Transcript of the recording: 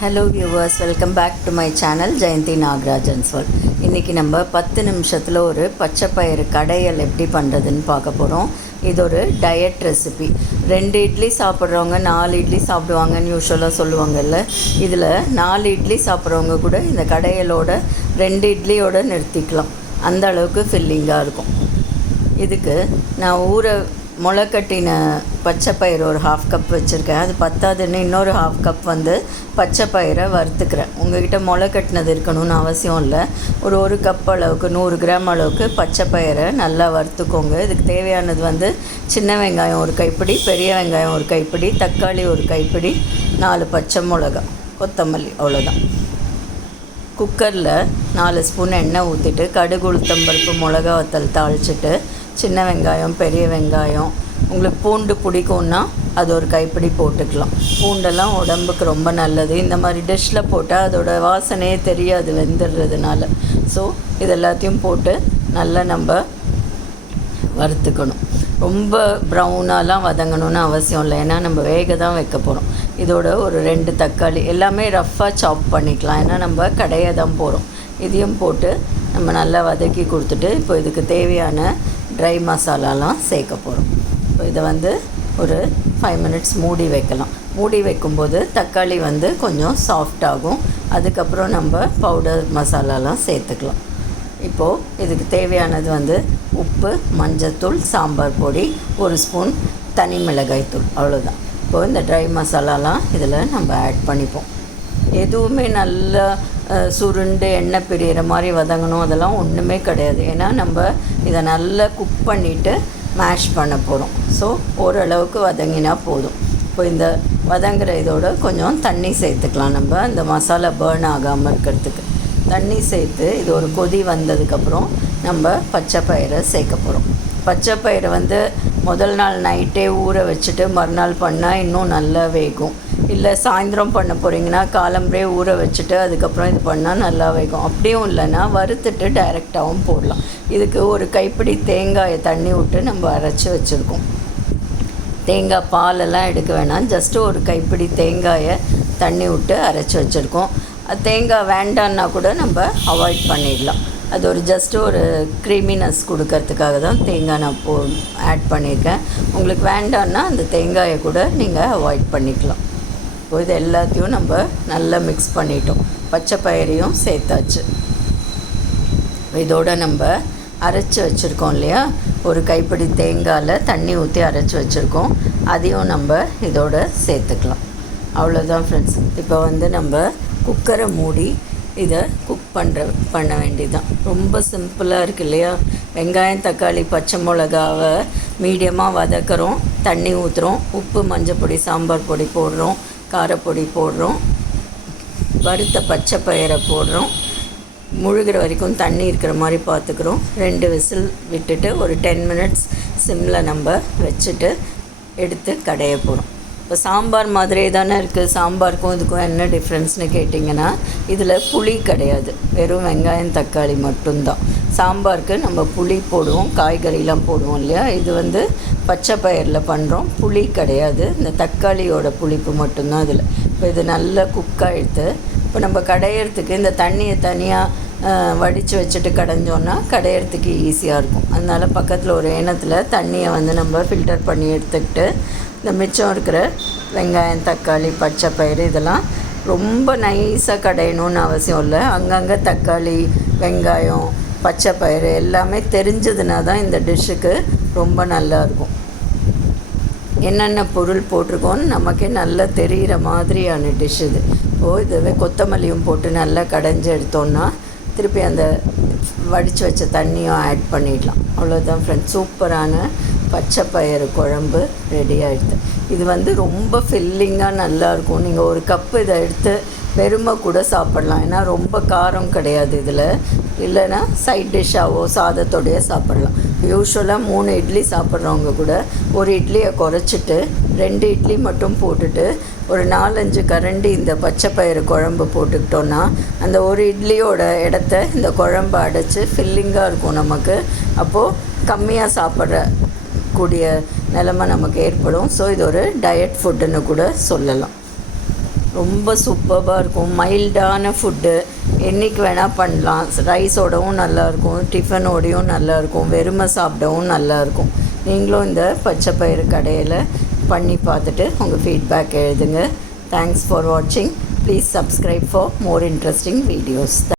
Hello viewers, welcome back to my channel Jayanthi Nagarajan's world. இன்றைக்கி நம்ம 10 நிமிஷத்தில் ஒரு பச்சை பயிறு கடையல் எப்படி பண்ணுறதுன்னு பார்க்க போகிறோம். இது ஒரு டயட் ரெசிபி. 2 இட்லி சாப்பிட்றவங்க 4 இட்லி சாப்பிடுவாங்கன்னு யூஸ்வலாக சொல்லுவாங்கல்ல. இதில் 4 இட்லி சாப்பிட்றவங்க கூட இந்த கடையலோட 2 இட்லியோடு நிறுத்திக்கலாம். அந்த அளவுக்கு ஃபில்லிங்காக இருக்கும். இதுக்கு நான் முளைக்கட்டின பச்சை பயிறு ஒரு 1/2 கப் வச்சுருக்கேன். அது பத்தாதுன்னு இன்னொரு 1/2 கப் பச்சை பயிரை வறுத்துக்கிறேன். உங்கள்கிட்ட முளைக்கட்டினது இருக்கணும்னு அவசியம் இல்லை. ஒரு கப் அளவுக்கு 100 கிராம் அளவுக்கு பச்சை பயிரை நல்லா வறுத்துக்கோங்க. இதுக்கு தேவையானது சின்ன வெங்காயம் 1 கைப்பிடி, பெரிய வெங்காயம் 1 கைப்பிடி, தக்காளி 1 கைப்பிடி, 4 பச்சை மிளகாய், கொத்தமல்லி, அவ்வளோதான். குக்கரில் 4 ஸ்பூன் எண்ணெய் ஊற்றிட்டு கடுகு, உளுத்தம்பருப்பு, மிளகா வத்தல் தாளிச்சிட்டு சின்ன வெங்காயம், பெரிய வெங்காயம், உங்களுக்கு பூண்டு பிடிக்கும்னா அது 1 கைப்பிடி போட்டுக்கலாம். பூண்டெல்லாம் உடம்புக்கு ரொம்ப நல்லது. இந்த மாதிரி டிஷ்ஷில் போட்டால் அதோட வாசனையே தெரியாது வெந்துடுறதுனால. ஸோ இது எல்லாத்தையும் போட்டு நல்லா நம்ம வறுத்துக்கணும். ரொம்ப ப்ரௌனாலாம் வதங்கணும்னு அவசியம் இல்லை, ஏன்னா நம்ம வேக தான் வைக்க போகிறோம். இதோட ஒரு 2 தக்காளி, எல்லாமே ரஃப்பாக சாப் பண்ணிக்கலாம், ஏன்னா நம்ம கடையை தான் போகிறோம். இதையும் போட்டு நம்ம நல்லா வதக்கி கொடுத்துட்டு இப்போ இதுக்கு தேவையான ட்ரை மசாலாலாம் சேர்க்க போகிறோம். இப்போ இதை ஒரு 5 மினிட்ஸ் மூடி வைக்கலாம். மூடி வைக்கும்போது தக்காளி கொஞ்சம் சாஃப்டாகும். அதுக்கப்புறம் நம்ம பவுடர் மசாலாலாம் சேர்த்துக்கலாம். இப்போது இதுக்கு தேவையானது உப்பு, மஞ்சத்தூள், சாம்பார் பொடி, 1 ஸ்பூன் தனி மிளகாய் தூள், அவ்வளோதான். இப்போது இந்த ட்ரை மசாலாலாம் இதில் நம்ம ஆட் பண்ணிப்போம். எதுவுமே நல்லா சுருண்டு எண்ணெய் பிரிகிற மாதிரி வதங்கணும் அதெல்லாம் ஒன்றுமே கிடையாது, ஏன்னா நம்ம இதை நல்லா குக் பண்ணிவிட்டு மேஷ் பண்ண போகிறோம். ஸோ ஓரளவுக்கு வதங்கினா போதும். இப்போ இந்த வதங்குற இதோட கொஞ்சம் தண்ணி சேர்த்துக்கலாம். நம்ம இந்த மசாலா பேர்ன் ஆகாமல் இருக்கிறதுக்கு தண்ணி சேர்த்து இது ஒரு கொதி வந்ததுக்கப்புறம் நம்ம பச்சை பயிரை சேர்க்க போகிறோம். பச்சை பயிரை முதல் நாள் நைட்டே ஊற வச்சுட்டு மறுநாள் பண்ணால் இன்னும் நல்லா வேகும். இல்லை சாயந்தரம் பண்ண போகிறீங்கன்னா காலம்பரே ஊற வச்சுட்டு அதுக்கப்புறம் இது பண்ணால் நல்லா வேகும். அப்படியும் இல்லைன்னா வறுத்துட்டு டைரெக்டாகவும் போடலாம். இதுக்கு 1 கைப்பிடி தேங்காயை தண்ணி விட்டு நம்ம அரைச்சி வச்சுருக்கோம். தேங்காய் பாலெல்லாம் எடுக்க வேணாம், ஜஸ்ட்டு 1 கைப்பிடி தேங்காயை தண்ணி விட்டு அரைச்சி வச்சுருக்கோம். தேங்காய் வேண்டான்னா கூட நம்ம அவாய்ட் பண்ணிடலாம். அது ஒரு க்ரீமினஸ் கொடுக்கறதுக்காக தான் தேங்காய் நான் ஆட் பண்ணியிருக்கேன். உங்களுக்கு வேண்டான்னா அந்த தேங்காயை கூட நீங்கள் அவாய்ட் பண்ணிக்கலாம். இப்போ இது எல்லாத்தையும் நம்ம நல்லா மிக்ஸ் பண்ணிட்டோம். பச்சை பயிரையும் சேர்த்தாச்சு. இதோடு நம்ம அரைச்சி வச்சுருக்கோம் இல்லையா, 1 கைப்பிடி தேங்காயில் தண்ணி ஊற்றி அரைச்சி வச்சுருக்கோம். அதையும் நம்ம இதோடு சேர்த்துக்கலாம். அவ்வளோதான் ஃப்ரெண்ட்ஸ். இப்போ நம்ம குக்கரை மூடி இதை குக் பண்ண வேண்டியதுதான். ரொம்ப சிம்பிளாக இருக்குது இல்லையா. வெங்காயம், தக்காளி, பச்சை மிளகாவை மீடியமாக வதக்குறோம், தண்ணி ஊற்றுறோம், உப்பு, மஞ்சள் பொடி, சாம்பார் பொடி போடுறோம், காரப்பொடி போடுறோம், வறுத்த பச்சை பயிரை போடுறோம், முழுகிற வரைக்கும் தண்ணி இருக்கிற மாதிரி பார்த்துக்கிறோம். 2 விசில் விட்டுட்டு ஒரு 10 மினிட்ஸ் சிம்மில் நம்ம வச்சுட்டு எடுத்து கடைய போகிறோம். இப்போ சாம்பார் மாதிரியே தானே இருக்குது. சாம்பாருக்கும் இதுக்கும் என்ன டிஃப்ரென்ஸ்னு கேட்டிங்கன்னா, இதில் புளி கிடையாது, வெறும் வெங்காயம், தக்காளி மட்டும்தான். சாம்பாருக்கு நம்ம புளி போடுவோம், காய்கறிலாம் போடுவோம் இல்லையா. இது பச்சை பயிரில் பண்ணுறோம், புளி கிடையாது. இந்த தக்காளியோட புளிப்பு மட்டும்தான் இதில். இப்போ இது நல்லா குக்காகிடுத்து. இப்போ நம்ம கடையிறதுக்கு இந்த தண்ணியை தனியாக வடித்து வச்சுட்டு கடைஞ்சோன்னா கடையிறதுக்கு ஈஸியாக இருக்கும். அதனால் பக்கத்தில் ஒரு ஏனத்தில் தண்ணியை நம்ம ஃபில்டர் பண்ணி எடுத்துக்கிட்டு இந்த மிச்சம் இருக்கிற வெங்காயம், தக்காளி, பச்சை பயிறு இதெல்லாம் ரொம்ப நைஸாக கடையணும்னு அவசியம் இல்லை. அங்கங்கே தக்காளி, வெங்காயம், பச்சை பயிறு எல்லாமே தெரிஞ்சதுனா தான் இந்த டிஷ்ஷுக்கு ரொம்ப நல்லாயிருக்கும். என்னென்ன பொருள் போட்டிருக்கோன்னு நமக்கே நல்லா தெரிகிற மாதிரியான டிஷ் இது. இதுவே கொத்தமல்லியும் போட்டு நல்லா கடைஞ்சி எடுத்தோன்னா திருப்பி அந்த வடித்து வச்ச தண்ணியும் ஆட் பண்ணிடலாம். அவ்வளோதான் ஃப்ரெண்ட்ஸ். சூப்பரான பச்சை பயிறு குழம்பு ரெடி ஆகிடுது. இது ரொம்ப ஃபில்லிங்காக நல்லாயிருக்கும். நீங்கள் 1 கப்பு இதை எடுத்து வெறுமை கூட சாப்பிட்லாம், ஏன்னா ரொம்ப காரம் கிடையாது இதில். இல்லைன்னா சைட் டிஷ்ஷாவோ சாதத்தோடையே சாப்பிட்லாம். யூஸ்வலாக 3 இட்லி சாப்பிட்றவங்க கூட 1 இட்லியை குறைச்சிட்டு 2 இட்லி மட்டும் போட்டுட்டு ஒரு 4-5 கரண்டி இந்த பச்சை பயிறு குழம்பு போட்டுக்கிட்டோன்னா அந்த 1 இட்லியோட இடத்த இந்த குழம்பு அடைச்சி ஃபில்லிங்காக இருக்கும் நமக்கு. அப்போது கம்மியாக சாப்பிட்றக்கூடிய நிலைமை நமக்கு ஏற்படும். ஸோ இது ஒரு டயட் ஃபுட்டுன்னு கூட சொல்லலாம். ரொம்ப சூப்பராக இருக்கும். மைல்டான ஃபுட்டு, என்றைக்கு வேணால் பண்ணலாம். ரைஸோடவும் நல்லாயிருக்கும், டிஃபனோடையும் நல்லாயிருக்கும், வெறுமை சாப்பிடவும் நல்லாயிருக்கும். நீங்களும் இந்த பச்சை பயிறு கடையில் பண்ணி பார்த்துட்டு உங்கள் ஃபீட்பேக் எழுதுங்க. தேங்க்ஸ் ஃபார் வாட்சிங். Please subscribe for more interesting videos.